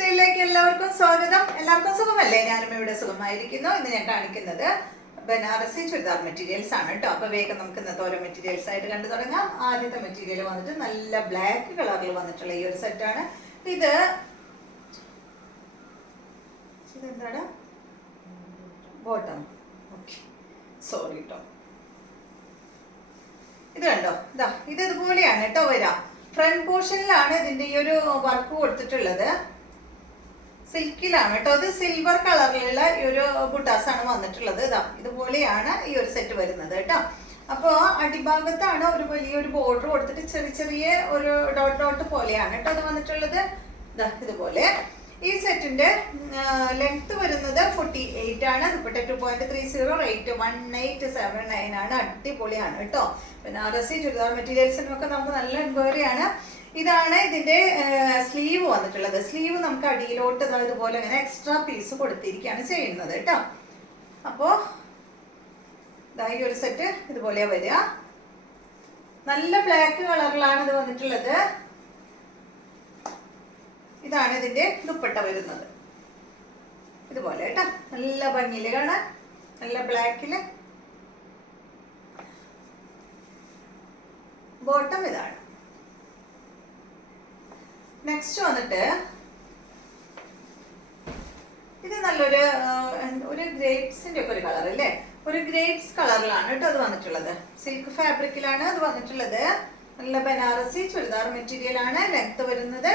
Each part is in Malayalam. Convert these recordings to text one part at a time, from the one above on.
സ്റ്റൈലിലേക്ക് എല്ലാവർക്കും സ്വാഗതം. എല്ലാവർക്കും സുഖമല്ലേ? ഞാനും ഇവിടെ സുഖമായിരിക്കുന്നു. ഇന്ന് ഞാൻ കാണിക്കുന്നത് ബനാറസി ചുരിദാർ മെറ്റീരിയൽസ് ആണ് കേട്ടോ. അപ്പൊ വേഗം നമുക്ക് ഇന്നത്തെ ഓരോ മെറ്റീരിയൽസ് ആയിട്ട് കണ്ടു തുടങ്ങാം. ആദ്യത്തെ മെറ്റീരിയൽ വന്നിട്ട് നല്ല ബ്ലാക്ക് കളറിൽ വന്നിട്ടുള്ള ഈ ഒരു സെറ്റാണ്. ഇതെന്താണ്? ബോട്ടം. ഓക്കെ, സോറി കേട്ടോ. ഇത് കണ്ടോ, ഇത് ഇതുപോലെയാണ് കേട്ടോ വരാം. ഫ്രണ്ട് പോർഷനിലാണ് ഇതിന്റെ ഈ ഒരു വർക്ക് കൊടുത്തിട്ടുള്ളത്. സിൽക്കിലാണ് കേട്ടോ. അത് സിൽവർ കളറിലുള്ള ഈ ഒരു ബുട്ടാസ് ആണ് വന്നിട്ടുള്ളത്. ഇതുപോലെയാണ് ഈ ഒരു സെറ്റ് വരുന്നത് കേട്ടോ. അപ്പോൾ അടിഭാഗത്താണ് ഒരു വലിയൊരു ബോർഡർ കൊടുത്തിട്ട് ചെറിയ ചെറിയ ഒരു ഡോട്ട് ഡോട്ട് പോലെയാണ് കേട്ടോ അത് വന്നിട്ടുള്ളത്. ഇതുപോലെ ഈ സെറ്റിന്റെ ലെങ്ത് വരുന്നത് 48 ആണ്. ദുപ്പട്ട 2.30, റേറ്റ് 1879 ആണ്. അടിപൊളിയാണ് കേട്ടോ. ബനാറസി ചുരിദാർ മെറ്റീരിയൽസിനൊക്കെ നമുക്ക് നല്ല എൻക്വയറി ആണ്. ഇതാണ് ഇതിന്റെ സ്ലീവ് വന്നിട്ടുള്ളത്. സ്ലീവ് നമുക്ക് അടിയിലോട്ട് ഇതുപോലെ ഇങ്ങനെ എക്സ്ട്രാ പീസ് കൊടുത്തിരിക്കുകയാണ് ചെയ്യുന്നത് കേട്ടോ. അപ്പോ ഈ ഒരു സെറ്റ് ഇതുപോലെയാ വരിക. നല്ല ബ്ലാക്ക് കളറിലാണ് ഇത് വന്നിട്ടുള്ളത്. ഇതാണ് ഇതിന്റെ ദുപ്പട്ട വരുന്നത്. ഇതുപോലെ കേട്ടോ, നല്ല ഭംഗിയില് കാണാൻ, നല്ല ബ്ലാക്കില്. ബോട്ടം ഇതാണ്. നെക്സ്റ്റ് വന്നിട്ട് ഇത് നല്ലൊരു ഗ്രേപ്സിന്റെ ഒക്കെ ഒരു കളർ അല്ലേ, ഒരു ഗ്രേപ്സ് കളറിലാണ് കേട്ടോ അത് വന്നിട്ടുള്ളത്. സിൽക്ക് ഫാബ്രിക്കിലാണ് അത് വന്നിട്ടുള്ളത്. നല്ല ബനാറസി ചുരിദാർ മെറ്റീരിയൽ ആണ്. ലെങ്ത് വരുന്നത്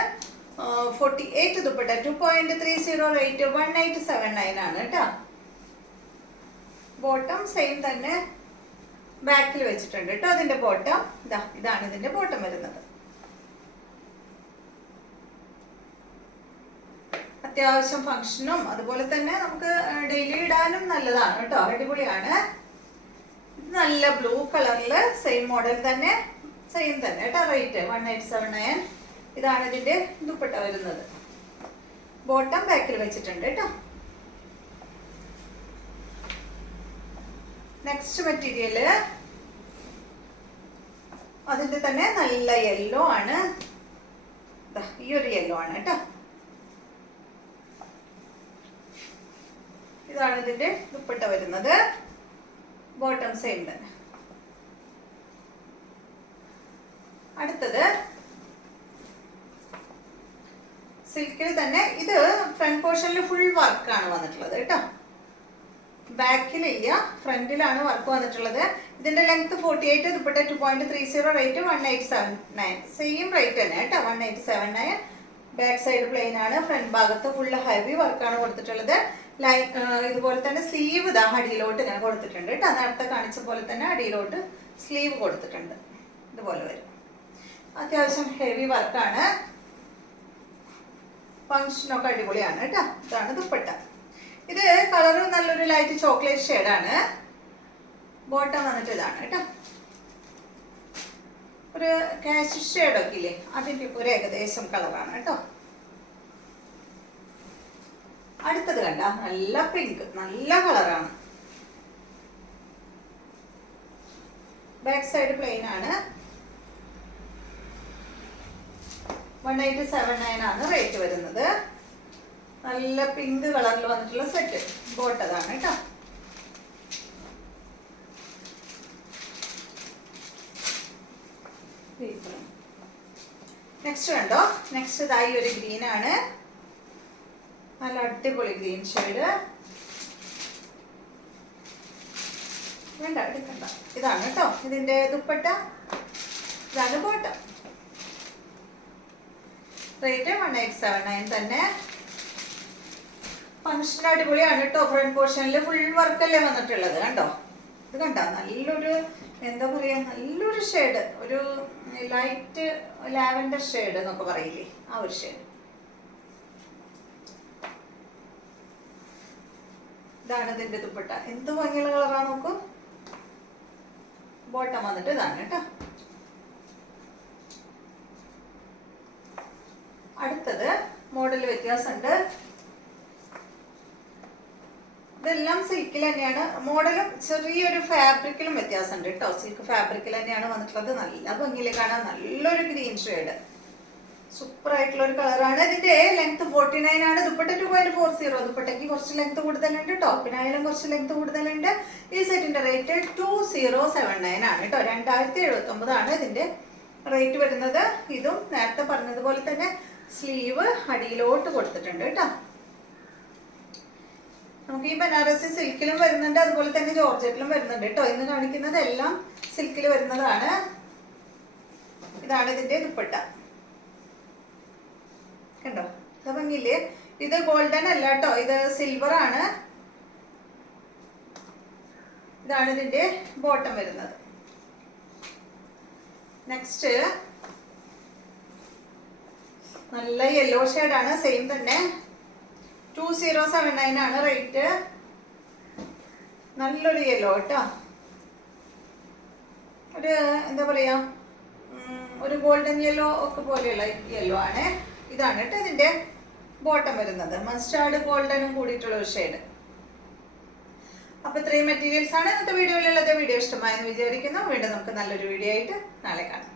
48, ദുപ്പട്ട 2.30, റേറ്റ് 1879 ആണ് കേട്ടോ. ബോട്ടം സെയിം തന്നെ ബാക്കിൽ വെച്ചിട്ടുണ്ട് കേട്ടോ. അതിന്റെ ബോട്ടം ഇതാണ് ഇതിന്റെ ബോട്ടം വരുന്നത്. അത്യാവശ്യം ഫംഗ്ഷനും അതുപോലെ തന്നെ നമുക്ക് ഡെയിലി ഇടാനും നല്ലതാണ് കേട്ടോ. അടിപൊളിയാണ്. ഇത് നല്ല ബ്ലൂ കളറില് സെയിം മോഡൽ തന്നെ, സെയിം തന്നെ കേട്ടോ. റേറ്റ് 1879. ഇതാണ് ഇതിന്റെ ദുപ്പട്ട വരുന്നത്. ബോട്ടം ബാക്കിൽ വെച്ചിട്ടുണ്ട് കേട്ടോ. നെക്സ്റ്റ് മെറ്റീരിയല് അതിന്റെ തന്നെ നല്ല യെല്ലോ ആണ്. ഈ ഒരു യെല്ലോ ആണ് കേട്ടോ. ഇതാണ് ഇതിന്റെ ദുപ്പട്ട വരുന്നത്. ബോട്ടം സെയിം തന്നെ. അടുത്തത് സിൽക്കിൽ തന്നെ. ഇത് ഫ്രണ്ട് പോർഷനിൽ ഫുൾ വർക്കാണ് വന്നിട്ടുള്ളത് കേട്ടോ. ബാക്കിലില്ല, ഫ്രണ്ടിലാണ് വർക്ക് വന്നിട്ടുള്ളത്. ഇതിന്റെ length 48, dupatta 2.30, rate 1879. Same rate തന്നെ കേട്ടോ, 1879. ബാക്ക് സൈഡ് പ്ലെയിൻ ആണ്. ഫ്രണ്ട് ഭാഗത്ത് ഫുള്ള് ഹെവി വർക്കാണ് കൊടുത്തിട്ടുള്ളത്. ഇതുപോലെ തന്നെ സ്ലീവ് അടിയിലോട്ട് ഞാൻ കൊടുത്തിട്ടുണ്ട് കേട്ടോ. നേരത്തെ കാണിച്ച പോലെ തന്നെ അടിയിലോട്ട് സ്ലീവ് കൊടുത്തിട്ടുണ്ട്. ഇതുപോലെ വരും. അത്യാവശ്യം ഹെവി വർക്കാണ്. ഫംഗ്ഷനൊക്കെ അടിപൊളിയാണ് കേട്ടോ. ഇതാണ് ദുപ്പട്ട. ഇത് കളർ നല്ലൊരു ലൈറ്റ് ചോക്ലേറ്റ് ഷെയ്ഡാണ്. ബോട്ടം വന്നിട്ട് ഇതാണ് കേട്ടോ. ഒരു കാഷ് ഷെയ്ഡൊക്കെ ഇല്ലേ, അതിൻ്റെ ഒരു ഏകദേശം കളറാണ് കേട്ടോ. അടുത്തത് കണ്ട നല്ല പിങ്ക്, നല്ല കളറാണ്. ബാക്ക് സൈഡ് പ്ലെയിൻ ആണ്. 1879 ആണ് റേറ്റ് വരുന്നത്. നല്ല പിങ്ക് കളറിൽ വന്നിട്ടുള്ള സെറ്റ്. ബോട്ടതാണ് കേട്ടോ. നെക്സ്റ്റ് കണ്ടോ, നെക്സ്റ്റ് ഇതായി ഒരു ഗ്രീൻ ആണ്. നല്ല അടിപൊളി ഗ്രീൻ ഷെയ്ഡ്. വേണ്ട എടുക്കണ്ട. ഇതാണ് കേട്ടോ ഇതിന്റെ ദുപ്പട്ട. ഇതാണ് ബോട്ടം. റേറ്റ് 1879 തന്നെ. ഫംഗ്ഷൻ അടിപൊളിയാണ് കേട്ടോ. ഫ്രണ്ട് പോർഷനിൽ ഫുൾ വർക്കല്ലേ വന്നിട്ടുള്ളത്. കണ്ടോ, ഇത് കണ്ടോ, നല്ലൊരു എന്താ പറയാ, നല്ലൊരു ഷെയ്ഡ്, ഒരു ലൈറ്റ് ലാവൻഡർ ഷെയ്ഡ് എന്നൊക്കെ പറയില്ലേ, ആ ഒരു ഷെയ്ഡ്. ഇതാണ് ഇതിന്റെ ദുപ്പട്ട. എന്ത് ഭംഗിയുള്ള കളറാ നോക്കൂ. ബോട്ടം വന്നിട്ട് ഇതാണ് കേട്ടോ. അടുത്തത് മോഡൽ വ്യത്യാസമുണ്ട്. ഇതെല്ലാം സിൽക്കിൽ തന്നെയാണ്. മോഡലും ചെറിയൊരു ഫാബ്രിക്കിലും വ്യത്യാസമുണ്ട് കേട്ടോ. സിൽക്ക് ഫാബ്രിക്കിൽ തന്നെയാണ് വന്നിട്ടുള്ളത്. നല്ല ഭംഗിയിൽ കാണാൻ നല്ലൊരു ഗ്രീൻ ഷെയ്ഡ്. സൂപ്പർ ആയിട്ടുള്ള ഒരു കളറാണ്. ഇതിന്റെ ലെങ്ത് 49 ആണ്. ദുപ്പട്ട 2.40. ദുപ്പട്ടയ്ക്ക് കുറച്ച് ലെങ്ത് കൂടുതലുണ്ട്, ടോപ്പിനായാലും കുറച്ച് ലെങ്ത് കൂടുതലുണ്ട്. ഈ സെറ്റിന്റെ റേറ്റ് 2079 ആണ് കേട്ടോ. 2079 ആണ് ഇതിന്റെ റേറ്റ് വരുന്നത്. ഇതും നേരത്തെ പറഞ്ഞതുപോലെ തന്നെ സ്ലീവ് അടിയിലോട്ട് കൊടുത്തിട്ടുണ്ട് കേട്ടോ. നമുക്ക് ഈ ബനാറസി സിൽക്കിലും വരുന്നുണ്ട്, അതുപോലെ തന്നെ ജോർജറ്റിലും വരുന്നുണ്ട് കേട്ടോ. ഇന്ന് കാണിക്കുന്നത് എല്ലാം സിൽക്കിൽ വരുന്നതാണ്. ഇതാണ് ഇതിന്റെ ദുപ്പട്ട, കണ്ടോ? ഇത് ഭംഗിയില്ലേ? ഇത് ഗോൾഡൻ അല്ല കേട്ടോ, ഇത് സിൽവർ ആണ്. ഇതാണ് ഇതിന്റെ ബോട്ടം വരുന്നത്. നെക്സ്റ്റ് നല്ല യെല്ലോ ഷെയ്ഡാണ്, സെയിം തന്നെ 2079 ആണ് റേറ്റ്. നല്ലൊരു യെല്ലോ കേട്ടോ, ഒരു എന്താ പറയാ, ഒരു ഗോൾഡൻ യെല്ലോ ഒക്കെ പോലെയുള്ള യെല്ലോ ആണ്. ഇതാണ് കേട്ടോ ഇതിന്റെ ബോട്ടം വരുന്നത്. മസ്റ്റാർഡ് ഗോൾഡനും കൂടിയിട്ടുള്ള ഒരു ഷെയ്ഡ്. അപ്പൊ ഇത്രയും മെറ്റീരിയൽസ് ആണ് ഇന്നത്തെ വീഡിയോയിലുള്ളത്. വീഡിയോ ഇഷ്ടമായെന്ന് വിചാരിക്കുന്നു. വീണ്ടും നമുക്ക് നല്ലൊരു വീഡിയോ ആയിട്ട് നാളെ കാണാം.